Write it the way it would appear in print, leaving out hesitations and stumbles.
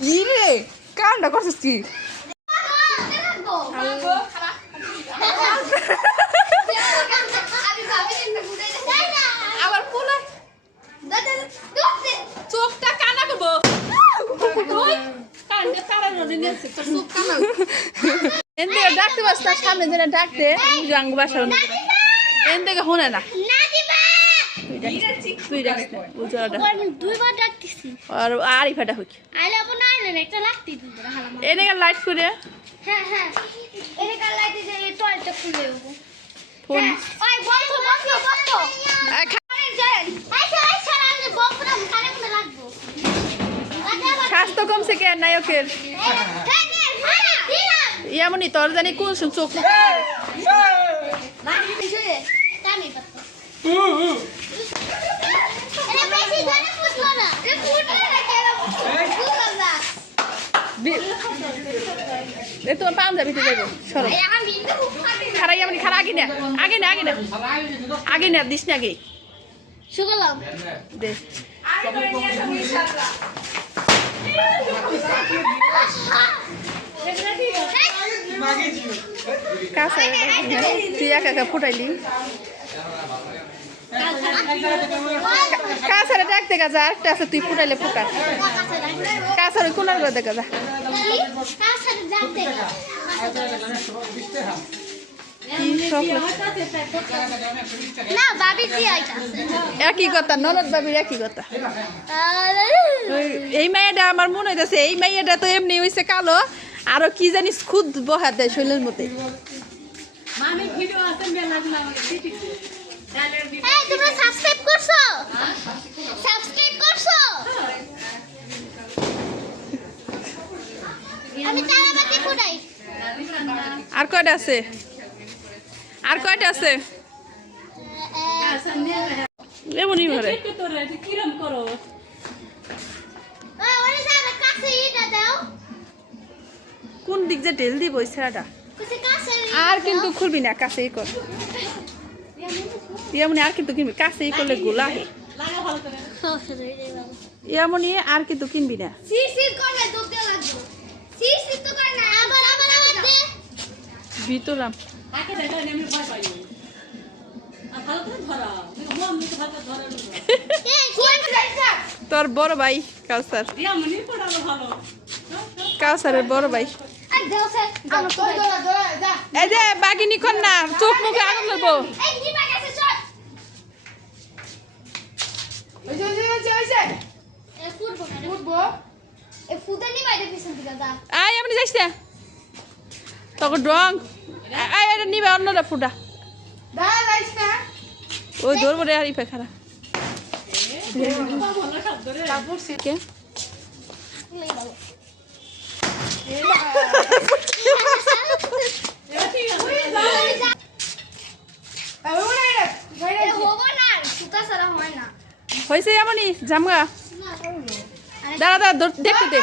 ইরে কান্ডা করছিস কি আবার পোলা চোখটা কানা করবো ডাকতে পারছ তার সামনে যেটা ডাকতে গাঙ্গ বাসা এন থেকে শোনে না তুই ডাকছিস আর আরিফাটা হইক এনে লাইট করে ফোন স্বাস্থ্য কমছে কে নায়কের এমনই তোর জানি কোন চোখ তোমার পাঞ্জাবিতে যাবো সরো খারাই এমনি খারা আগে না আগে না আগে না আগে না দিস না আগে শুকলাম দে কাছে তুই একা একা ফুটাইলি কাছারে ডাকতে গা যা আরেকটা আছে তুই ফুটাইলে ফুটা কাছারে কোনার করে দেখা যা একই কথা ননদ বাবির একই কথা এই মাইয়াটা আমার মনে হইতেছে এই মাইয়াটা তো এমনি হয়েছে কালো আরো কি জানিস খুদ বহা দেয় শৈলের মধ্যে আর কয়টা আছে আর কয়টা আছে এমনই ঘরে কোন দিক যে ঢেল দিব ওই ছেড়াটা আর কিন্তু খুলবি না কাছেই কর এমনি আর কিন্তু কিনবি কাছেই করলে গোলা হে এমনই আর কিন্তু কিনবি না ভিতরাম তোর বড় ভাই কাউসার কাউসারের বড় ভাই এই যে বাগিনী কন্যা চোখ মুখে আগুন ধরবো আয় আপনি যাইস না তখন রং আয় এটা নিবে অন্যটা ফুটা ওই ধরবো রে আরিফা খারা হয়েছে এমনই জামগা দাঁড়া দাঁড়া দেখতে দে